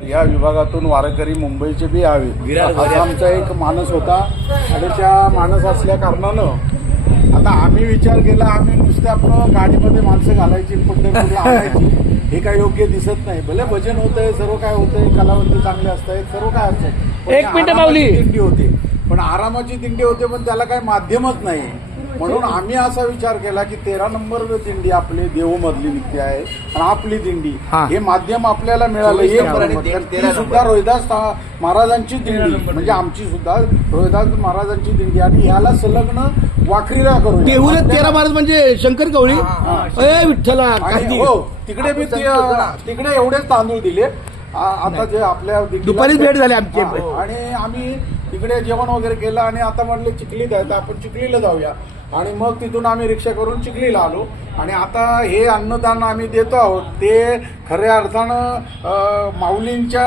या विभागातून वारकरी मुंबईचे बी यावे असा आमचा एक मानस होता आणि त्या मानस असल्या कारणानं आता आम्ही विचार केला, आम्ही नुसते आपलं गाडीमध्ये माणसं घालायची पंढरपूरला आणायची हे काय योग्य दिसत नाही. भले भजन होतंय, सर्व काय होतंय, कलावंत चांगले असतायत, सर्व काय असतंय. एक मिनिट माऊली, दिंडी होते पण आरामाची दिंडी होते, पण त्याला काय माध्यमच नाही. म्हणून आम्ही असा विचार केला की 13 नंबर दिंडी आपली देहूमधली निघते आहे आणि आपली दिंडी हे माध्यम आपल्याला मिळालं. ती सुद्धा रोहिदास महाराजांची दिंडी म्हणजे आमची सुद्धा रोहिदास महाराजांची दिंडी आणि ह्याला संलग्न वाखरीला करू. देहूला 13 महाराज म्हणजे शंकर गवळी विठ्ठला. हो, तिकडे मी तिकडे एवढेच तांदूळ दिले. आता जे आपल्या दुपारीच भेट झाली आमची आणि आम्ही तिकडे जेवण वगैरे केलं आणि आता म्हटलं चिखलीत आहे तर आपण चिखलीला जाऊया आणि मग तिथून आम्ही रिक्षा करून चिखलीला आलो. आणि आता हे अन्नदान आम्ही देतो आहोत ते खऱ्या अर्थानं माऊलींच्या